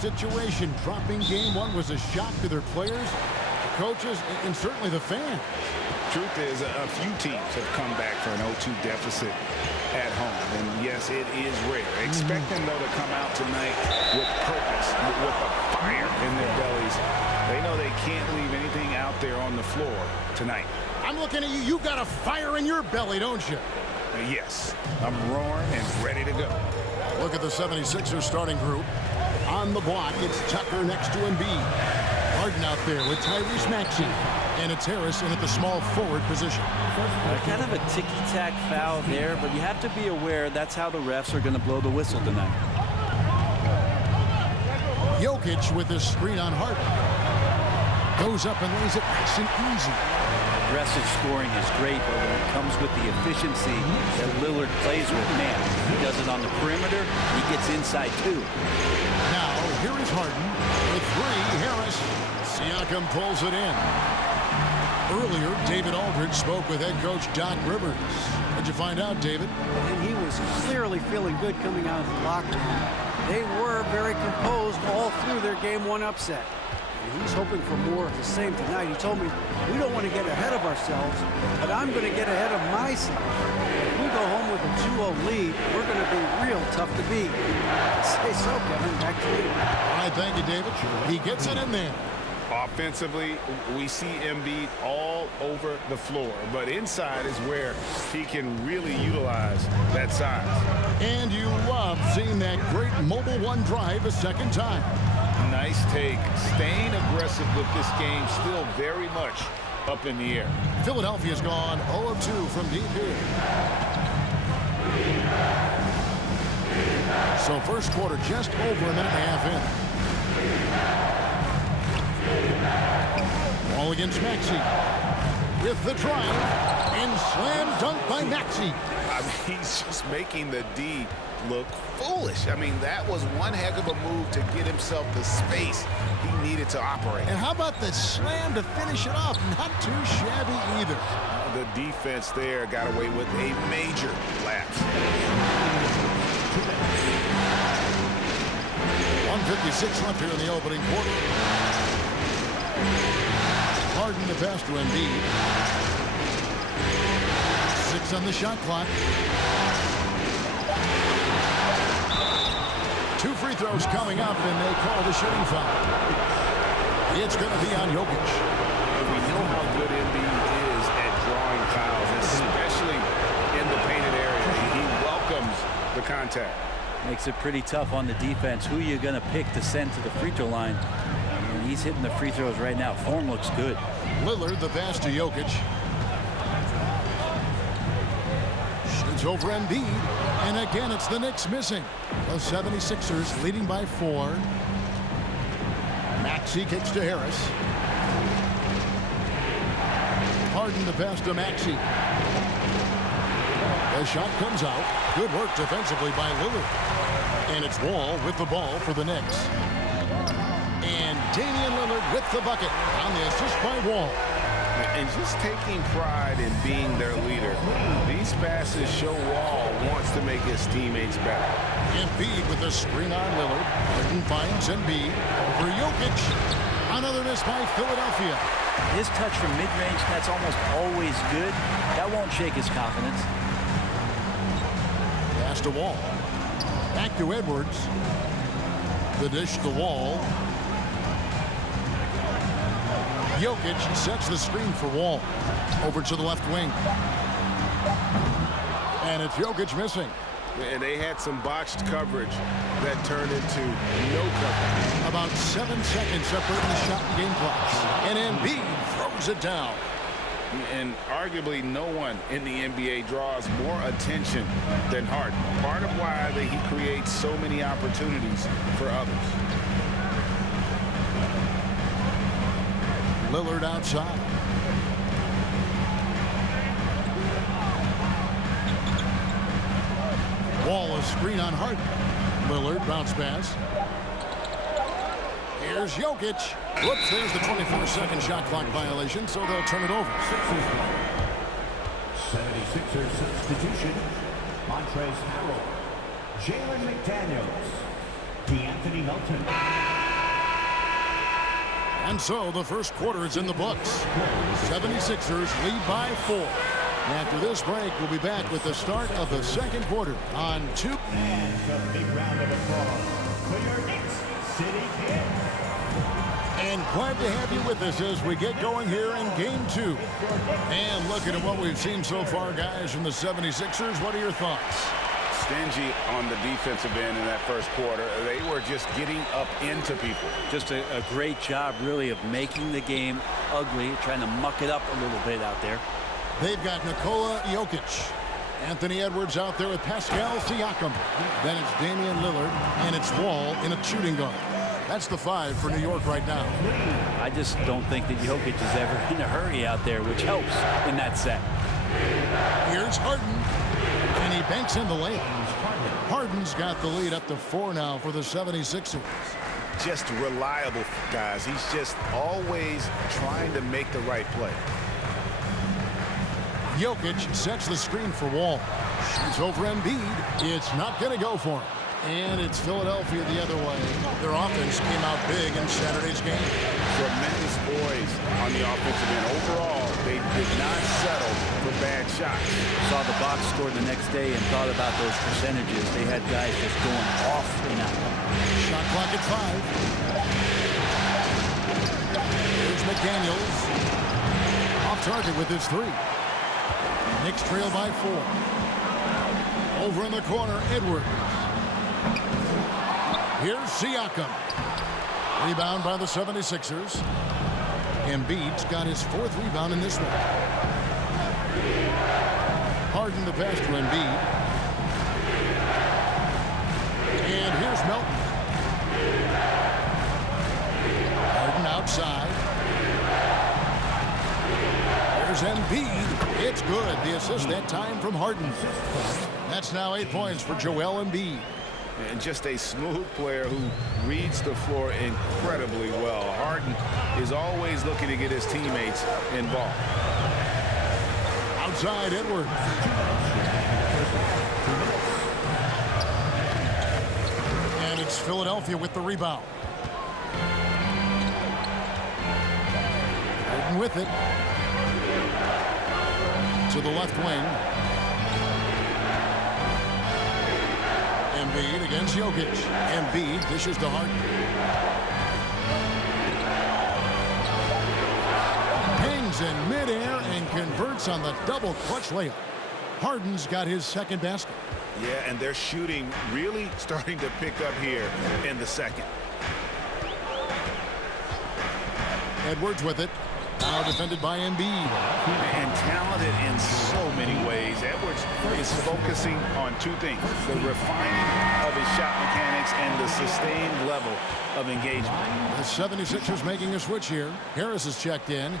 situation. Dropping game one was a shock to their players, coaches, and certainly the fans. Truth is, a few teams have come back for an 0-2 deficit at home. And yes, it is rare. Expect them, though, to come out tonight with purpose, with a fire in their bellies. They know they can't leave anything out there on the floor tonight. I'm looking at you. You've got a fire in your belly, don't you? Yes, I'm roaring and ready to go. Look at the 76ers starting group. On the block, it's Tucker next to Embiid. Harden out there with Tyrese Maxey. And it's Harris in at the small forward position. Kind of a ticky-tack foul there, but you have to be aware that's how the refs are going to blow the whistle tonight. Jokic with his screen on Harden. Goes up and lays it nice and easy. Aggressive scoring is great, but when it comes with the efficiency that Lillard plays with, man, he does it on the perimeter, he gets inside too. Now, here is Harden with three. Harris. Siakam pulls it in. Earlier, David Aldridge spoke with head coach Doc Rivers. What'd you find out, David? And he was clearly feeling good coming out of the locker room. They were very composed all through their game one upset. And he's hoping for more of the same tonight. He told me, we don't want to get ahead of ourselves, but I'm going to get ahead of myself. If we go home with a 2-0 lead, we're going to be real tough to beat. Say so, Kevin. Back to you. All right, thank you, David. He gets it in there. Offensively, we see Embiid all over the floor, but inside is where he can really utilize that size. And you love seeing that great mobile one drive a second time. Nice take. Staying aggressive with this game, still very much up in the air. Philadelphia's gone 0 of 2 from deep here. So first quarter just over a minute and a half in. Ball against Maxey. With the drive. And slam dunk by Maxey. I mean, he's just making the D look foolish. I mean, that was one heck of a move to get himself the space he needed to operate. And how about the slam to finish it off? Not too shabby either. The defense there got away with a major lapse. 1:56 left here in the opening quarter. Harden the pass to Embiid. 6 on the shot clock. 2 free throws coming up, and they call the shooting foul. It's going to be on Jokic. We know how good Embiid is at drawing fouls, especially in the painted area. He welcomes the contact. Makes it pretty tough on the defense. Who are you going to pick to send to the free throw line? And he's hitting the free throws right now. Form looks good. Lillard the pass to Jokic. Shoots over Embiid. And again, it's the Knicks missing. The 76ers leading by 4. Maxey kicks to Harris. Harden the pass to Maxey. The shot comes out. Good work defensively by Lillard. And it's Wall with the ball for the Knicks. And Damian Lillard with the bucket on the assist by Wall. And just taking pride in being their leader. These passes show Wall wants to make his teammates better. Embiid with the screen on Lillard. Harden finds Embiid over Jokic. Another miss by Philadelphia. His touch from mid-range, that's almost always good. That won't shake his confidence. Pass to Wall. Back to Edwards. The dish to Wall. Jokic sets the screen for Wall. Over to the left wing. And it's Jokic missing. And they had some botched coverage that turned into no coverage. About 7 seconds separating the shot and game clocks. And Embiid throws it down. And arguably no one in the NBA draws more attention than Harden. Part of why he creates so many opportunities for others. Lillard outside. Wall a screen on Harden. Lillard bounce pass. Here's Jokic. Whoops, there's the 24-second shot clock violation, so they'll turn it over. 76ers substitution. Montrezl Harrell. Jalen McDaniels. DeAnthony Melton. And so the first quarter is in the books. 76ers lead by 4. After this break, we'll be back with the start of the second quarter on 2. And a big round of applause for your Knicks City Kid. And glad to have you with us as we get going here in Game 2. And looking at what we've seen so far, guys, from the 76ers, what are your thoughts? Stingy on the defensive end in that first quarter. They were just getting up into people. Just a great job, really, of making the game ugly, trying to muck it up a little bit out there. They've got Nikola Jokic. Anthony Edwards out there with Pascal Siakam. Then it's Damian Lillard, and it's Wall in a shooting guard. That's the 5 for New York right now. I just don't think that Jokic is ever in a hurry out there, which helps in that set. Here's Harden, and he banks in the layup. Harden's got the lead up to 4 now for the 76ers. Just reliable, guys. He's just always trying to make the right play. Jokic sets the screen for Wall. Shoots over Embiid. It's not going to go for him. And it's Philadelphia the other way. Their offense came out big in Saturday's game. Tremendous poise on the offensive end. Overall, they did not settle for bad shots. Saw the box score the next day and thought about those percentages. They had guys just going off and out. Shot clock at 5. Here's McDaniels. Off target with his 3. Knicks trail by 4. Over in the corner, Edwards. Here's Siakam. Rebound by the 76ers. Embiid's got his 4th rebound in this one. Harden the pass to Embiid. And here's Melton. Harden outside. There's Embiid. It's good. The assist that time from Harden. That's now 8 points for Joel Embiid. And just a smooth player who reads the floor incredibly well. Harden is always looking to get his teammates involved. Outside Edwards. And it's Philadelphia with the rebound. Harden with it. To the left wing. Embiid against Jokic. Embiid dishes to Harden. Hangs in midair and converts on the double clutch layup. Harden's got his second basket. Yeah, and their shooting really starting to pick up here in the second. Edwards with it. Now defended by Embiid. And talented in so many ways. Edwards is focusing on 2 things. The refining of his shot mechanics and the sustained level of engagement. The 76ers making a switch here. Harris is checked in.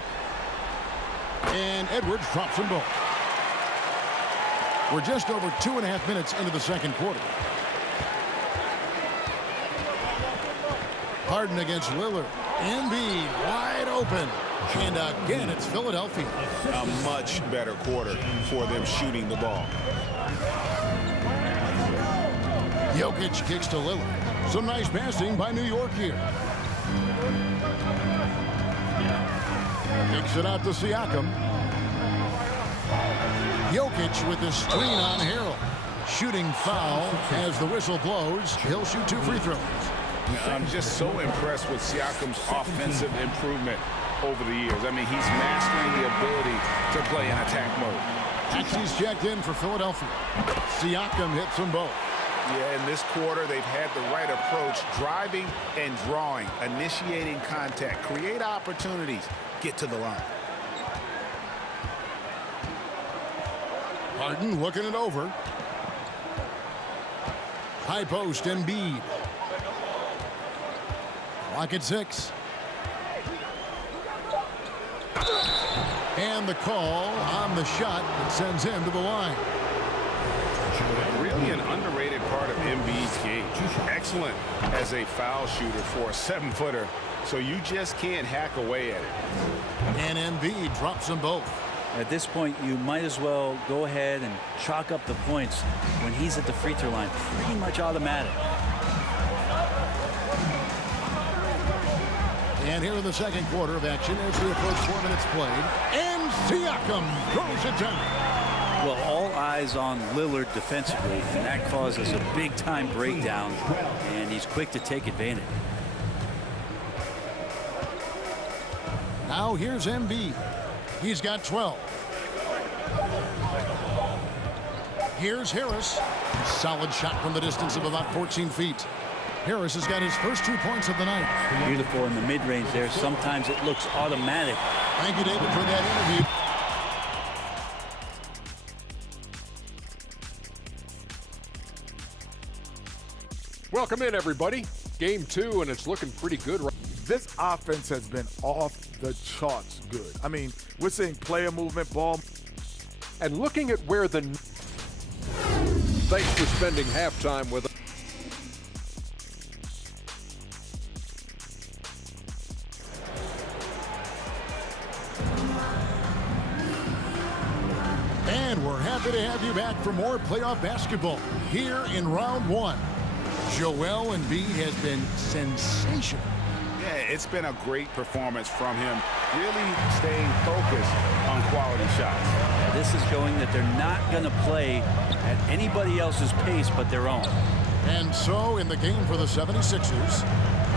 And Edwards drops them both. We're just over 2.5 minutes into the second quarter. Harden against Lillard. Embiid wide open. And again, it's Philadelphia. A much better quarter for them shooting the ball. Jokic kicks to Lillard. Some nice passing by New York here. Kicks it out to Siakam. Jokic with the screen on Harrell. Shooting foul as the whistle blows. He'll shoot 2 free throws. I'm just so impressed with Siakam's offensive improvement over the years. I mean, he's mastering the ability to play in attack mode. Taxi's checked in for Philadelphia. Siakam hits them both. Yeah, in this quarter, they've had the right approach, driving and drawing, initiating contact, create opportunities, get to the line. Harden looking it over. High post, Embiid. Clock at 6. And the call on the shot that sends him to the line. Really an underrated part of Embiid's game. Excellent as a foul shooter for a 7-footer, so you just can't hack away at it. And Embiid drops them both. At this point, you might as well go ahead and chalk up the points when he's at the free throw line. Pretty much automatic. And here in the second quarter of action, as we approach 4 minutes played, and Siakam throws it down. Well, all eyes on Lillard defensively, and that causes a big-time breakdown, and he's quick to take advantage. Now here's Embiid. He's got 12. Here's Harris. Solid shot from the distance of about 14 feet. Harris has got his first 2 points of the night. Beautiful in the mid-range there. Sometimes it looks automatic. Thank you, David, for that interview. Welcome in, everybody. Game 2, and it's looking pretty good. This offense has been off the charts good. I mean, we're seeing player movement, ball. And looking at where the... Thanks for spending halftime with us. And we're happy to have you back for more playoff basketball here in round 1. Joel Embiid has been sensational. Yeah, it's been a great performance from him, really staying focused on quality shots. This is showing that they're not going to play at anybody else's pace but their own. And so in the game for the 76ers,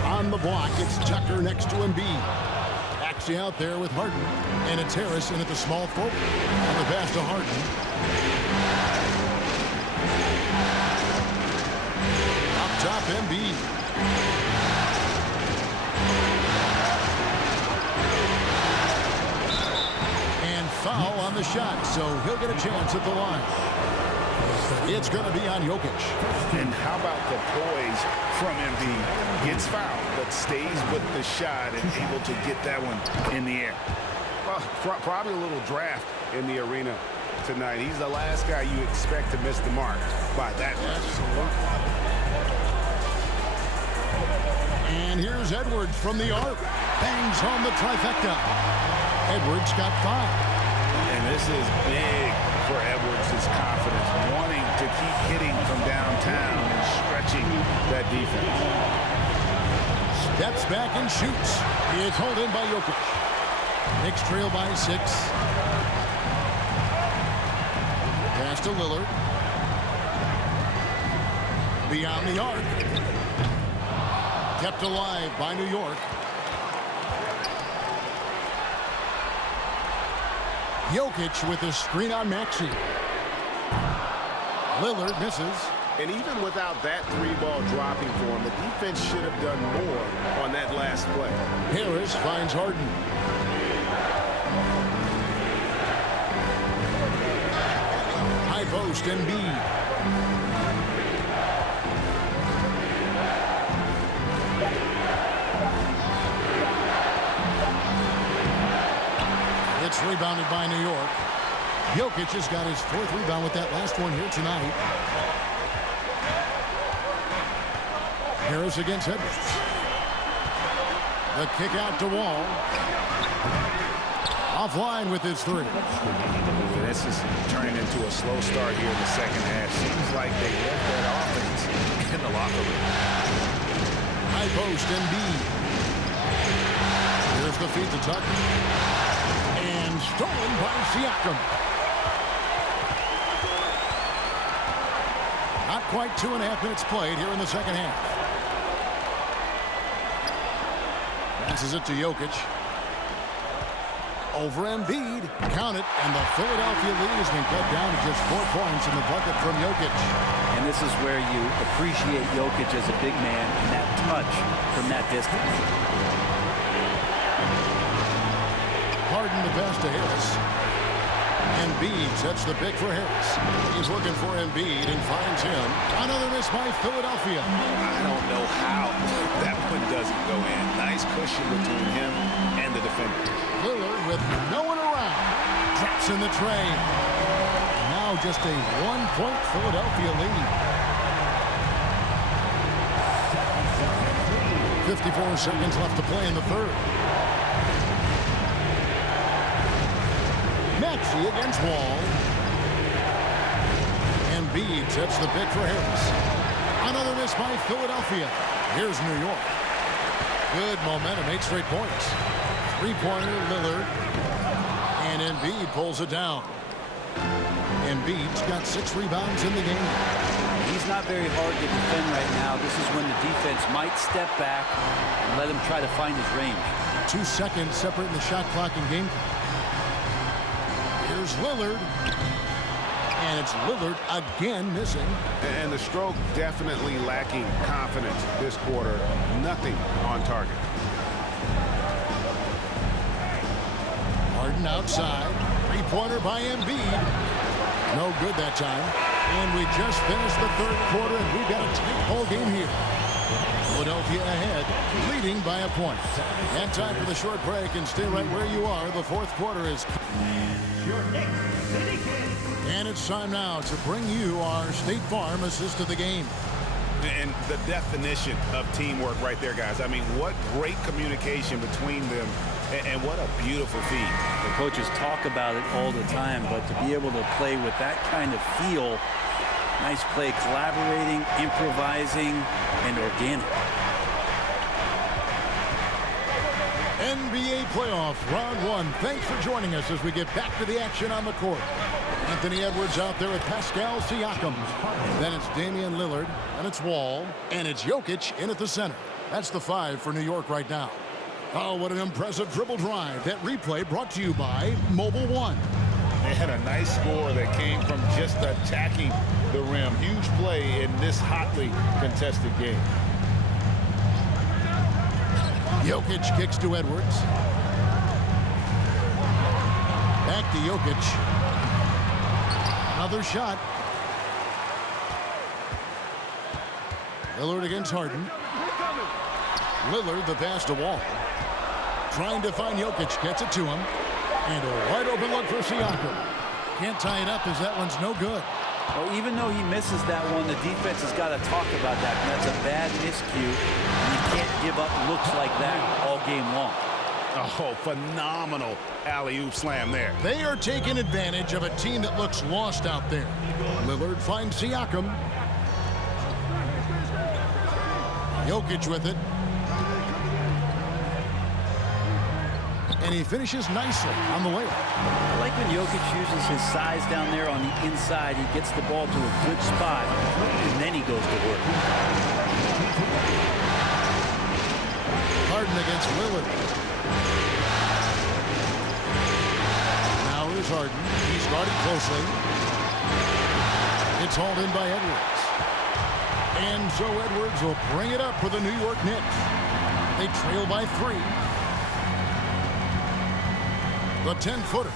on the block, it's Tucker next to Embiid. Actually out there with Harden, and it's Harris in at the small forward. On the pass to Harden. Up top, Embiid. And foul on the shot, so he'll get a chance at the line. It's going to be on Jokic. And how about the poise from Embiid? Gets fouled, but stays with the shot and able to get that one in the air. Well, probably a little draft in the arena tonight. He's the last guy you expect to miss the mark by that much. And here's Edwards from the arc. Bangs home the trifecta. Edwards got 5. And this is big for Edwards' confidence, wanting to keep hitting from downtown and stretching that defense. Steps back and shoots. It's held in by Jokic. Knicks trail by 6. Pass to Lillard. Beyond the arc. Kept alive by New York. Jokic with a screen on Maxey. Lillard misses. And even without that 3-ball dropping for him, the defense should have done more on that last play. Harris finds Harden. High post, Embiid. It's rebounded by New York. Jokic has got his 4th rebound with that last one here tonight. Harris against Edwards. The kick out to Wall. Offline with his 3. This is turning into a slow start here in the second half. Seems like they left that offense in the locker room. High post, Embiid. Here's the feed to Tucker. And stolen by Siakam. Not quite 2.5 minutes played here in the second half. Passes it to Jokic. Over Embiid. Count it. And the Philadelphia lead has been cut down to just 4 points in the bucket from Jokic. And this is where you appreciate Jokic as a big man and that touch from that distance. Harden the pass to Harris. Embiid sets the pick for Harris. He's looking for Embiid and finds him. Another miss by Philadelphia. I don't know how that one doesn't go in. Nice cushion between him and the defender. Lillard with no one around. Drops in the tray. Now just a 1-point Philadelphia lead. 54 seconds left to play in the third. Maxey against Wall. Embiid sets the pick for Harris. Another miss by Philadelphia. Here's New York. Good momentum, 8 straight points. Three-pointer, Lillard. And Embiid pulls it down. Embiid's got 6 rebounds in the game. He's not very hard to defend right now. This is when the defense might step back and let him try to find his range. 2 seconds separating the shot clock and game clock. Here's Lillard. And it's Lillard again missing. And the stroke definitely lacking confidence this quarter. Nothing on target. Harden outside. Three-pointer by Embiid. No good that time. And we just finished the third quarter, and we've got a tight ball game here. Philadelphia ahead, leading by a point. And time for the short break, and stay right where you are. The fourth quarter is... Your Knicks City Kid. And it's time now to bring you our State Farm assist of the game. And the definition of teamwork right there, guys. I mean, what great communication between them, and what a beautiful feed. The coaches talk about it all the time, but to be able to play with that kind of feel, nice play, collaborating, improvising, and organic. NBA playoff round 1. Thanks for joining us as we get back to the action on the court. Anthony Edwards out there with Pascal Siakam. Then it's Damian Lillard, and it's Wall, and it's Jokic in at the center. That's the 5 for New York right now. Oh, what an impressive dribble drive. That replay brought to you by Mobile One. They had a nice score that came from just attacking the rim. Huge play in this hotly contested game. Jokic kicks to Edwards. Back to Jokic. Another shot. Lillard against Harden. Lillard the pass to Wall. Trying to find Jokic, gets it to him. And a wide open look for Siakam. Can't tie it up as that one's no good. Well, even though he misses that one, the defense has got to talk about that. And that's a bad miscue. And you can't give up looks like that all game long. Oh, phenomenal alley-oop slam there. They are taking advantage of a team that looks lost out there. Lillard finds Siakam. Jokic with it. And he finishes nicely on the layup. I like when Jokic uses his size down there on the inside. He gets the ball to a good spot, and then he goes to work. Harden against Lillard. Now here's Harden. He's guarded closely. It's hauled in by Edwards. And so Edwards will bring it up for the New York Knicks. They trail by 3. The 10-footer.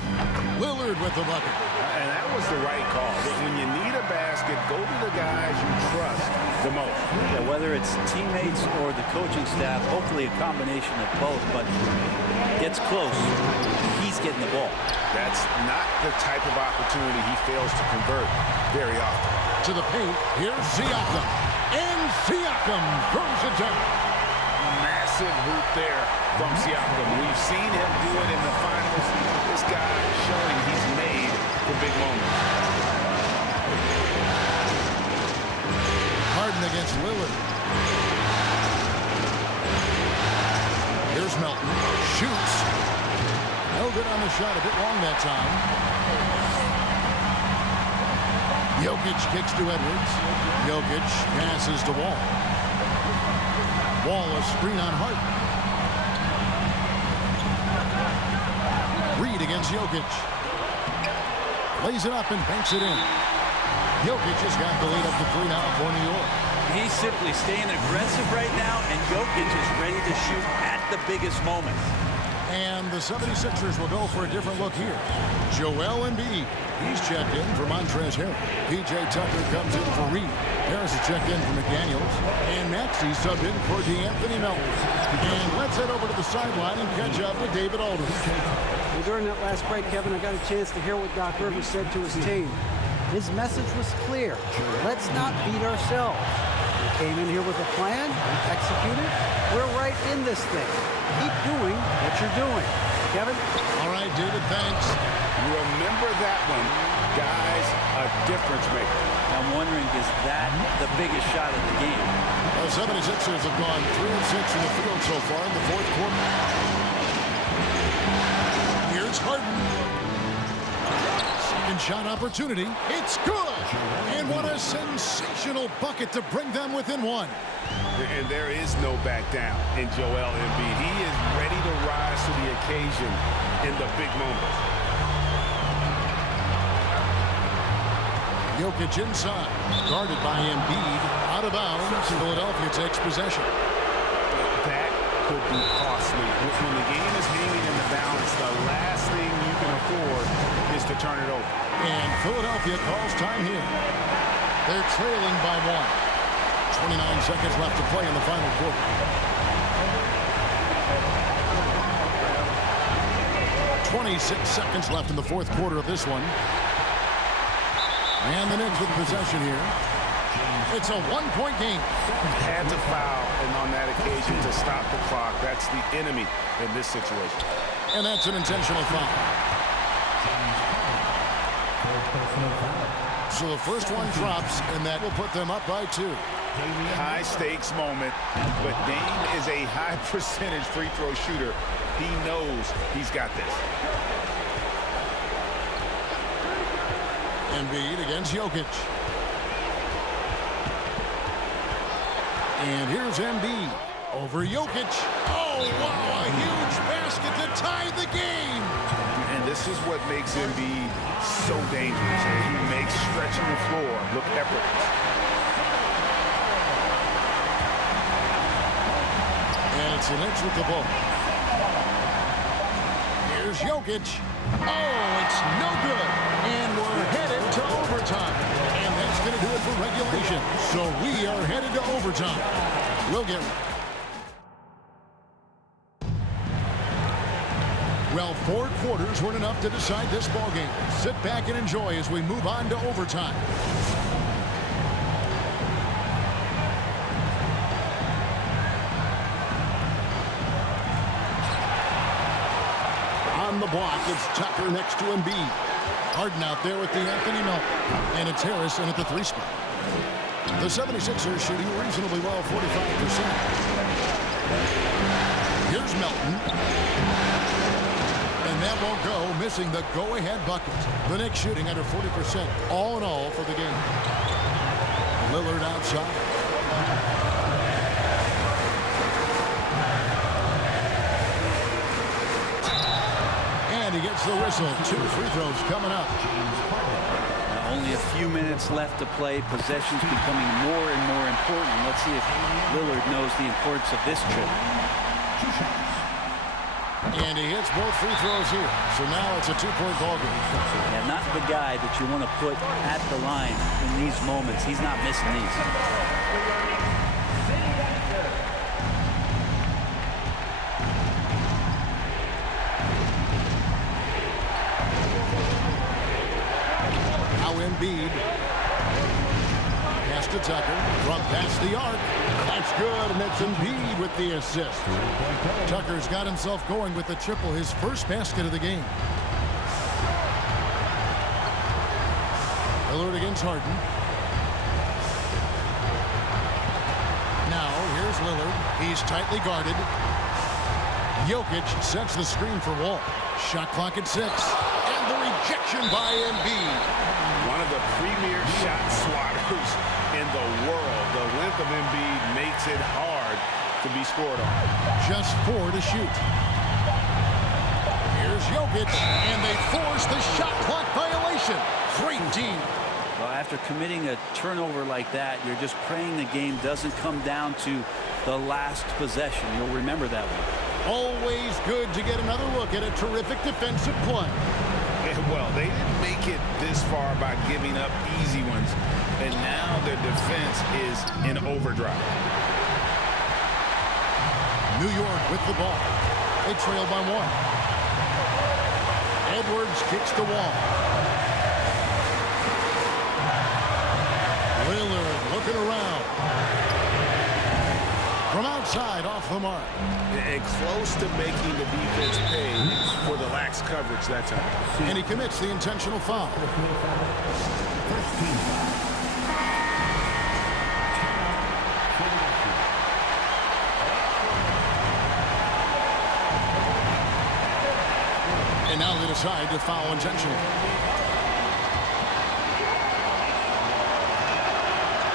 Lillard with the bucket. And that was the right call. When you need a basket, go to the guys you trust the most. Yeah, whether it's teammates or the coaching staff, hopefully a combination of both, but gets close, he's getting the ball. That's not the type of opportunity he fails to convert very often. To the paint, here's Siakam. And Siakam throws it down. Massive hoop there from Siakam. We've seen him do it in the finals. This guy showing he's made for big moments. Harden against Lillard. Here's Melton. Shoots. No good on the shot. A bit long that time. Jokic kicks to Edwards. Jokic passes to Wall. Wall a screen on Harden. Reed against Jokic. Lays it up and banks it in. Jokic has got the lead up to 3 now for New York. He's simply staying aggressive right now, and Jokic is ready to shoot at the biggest moments. And the 76ers will go for a different look here. Joel Embiid. He's checked in for Montrezl Harrell. P.J. Tucker comes in for Reed. Harris is checked in for McDaniels. And Maxey subbed in for DeAnthony Melton. And let's head over to the sideline and catch up with David Aldridge. Well, during that last break, Kevin, I got a chance to hear what Doc Rivers said to his team. His message was clear. Let's not beat ourselves. We came in here with a plan, executed. We're right in this thing. Keep doing what you're doing. Kevin? All right, David, thanks. Remember that one. Guys, a difference maker. I'm wondering, is that the biggest shot of the game? The 76ers have gone 3 of 6 in the field so far in the fourth quarter. Here's Harden. Second shot opportunity. It's good. And what a sensational bucket to bring them within one. And there is no back down in Joel Embiid. He is ready to rise to the occasion in the big moments. Jokic inside, guarded by Embiid, out of bounds. Philadelphia takes possession. That could be costly. When the game is hanging in the balance, the last thing you can afford is to turn it over. And Philadelphia calls time here. They're trailing by 1. 29 seconds left to play in the final quarter. .26 seconds left in the fourth quarter of this one. And the Knicks with possession here. It's a one-point game. Had to foul, and on that occasion to stop the clock. That's the enemy in this situation. And that's an intentional foul. So the first one drops, and that will put them up by 2. High stakes moment, but Dame is a high percentage free throw shooter. He knows he's got this. Embiid against Jokic. And here's Embiid over Jokic. Oh, wow, a huge basket to tie the game. And this is what makes Embiid so dangerous. He makes stretching the floor look effortless. And it's the Knicks with the ball. Here's Jokic. Oh, it's no good. And we're headed to overtime. And that's going to do it for regulation. So we are headed to overtime. We'll get... Well, 4 quarters weren't enough to decide this ballgame. Sit back and enjoy as we move on to overtime. On the block, it's Tucker next to Embiid. Harden out there with the Anthony Melton. And it's Harris in at the 3 spot. The 76ers shooting reasonably well, 45%. Here's Melton. And that won't go, missing the go-ahead bucket. The Knicks shooting under 40% all in all for the game. Lillard outside. And he gets the whistle. 2 free throws coming up. Only a few minutes left to play. Possession's becoming more and more important. Let's see if Lillard knows the importance of this trip. And he hits both free throws here. So now it's a 2-point ball game. And not the guy that you want to put at the line in these moments. He's not missing these. Embiid. Pass to Tucker. From past the arc. That's good, and it's Embiid with the assist. Tucker's got himself going with the triple, his first basket of the game. Lillard against Harden. Now, here's Lillard. He's tightly guarded. Jokic sets the screen for Wall. Shot clock at 6. And the rejection by Embiid. One of the premier shot swatters in the world. The length of Embiid makes it hard to be scored on. Just 4 to shoot. Here's Jokic, and they force the shot clock violation. Great team. Well, after committing a turnover like that, you're just praying the game doesn't come down to the last possession. You'll remember that one. Always good to get another look at a terrific defensive play. Well, they didn't make it this far by giving up easy ones, and now their defense is in overdrive. New York with the ball. They trail by 1. Edwards kicks the Wall. Lillard looking around. From outside, off the mark. And close to making the defense pay for the lax coverage that time. And he commits the intentional foul. And now they decide to foul intentionally.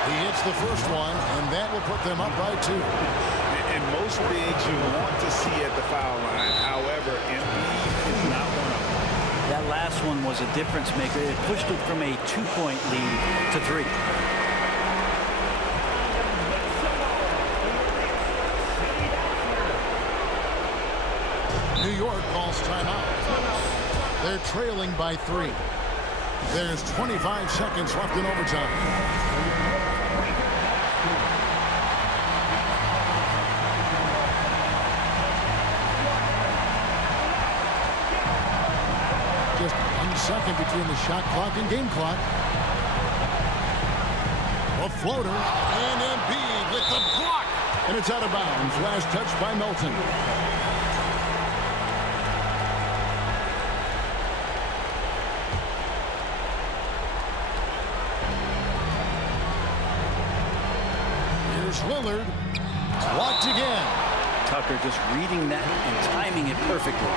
He hits the first one, and that will put them up by 2. And most bigs you want to see at the foul line. However, Embiid is not one of them. That last one was a difference maker. It pushed it from a 2-point lead to 3. New York calls timeout. They're trailing by 3. There's 25 seconds left in overtime. Just 1 second between the shot clock and game clock. A floater, and Embiid with the block. And it's out of bounds. Last touch by Melton. Here's Lillard. Blocked again. Tucker just reading that and timing it perfectly.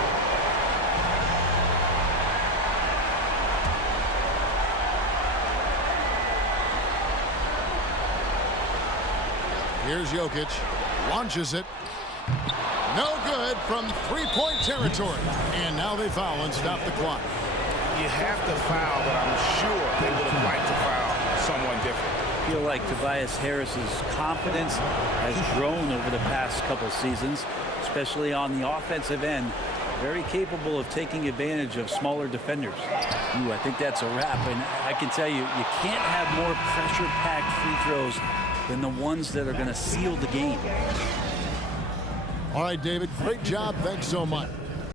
Here's Jokic. Launches it. No good from three-point territory. And now they foul and stop the clock. You have to foul, but I'm sure they would have liked to foul someone different. I feel like Tobias Harris's confidence has grown over the past couple seasons, especially on the offensive end. Very capable of taking advantage of smaller defenders. Ooh, I think that's a wrap. And I can tell you, you can't have more pressure-packed free throws than the ones that are going to seal the game. All right, David, great job. Thanks so much.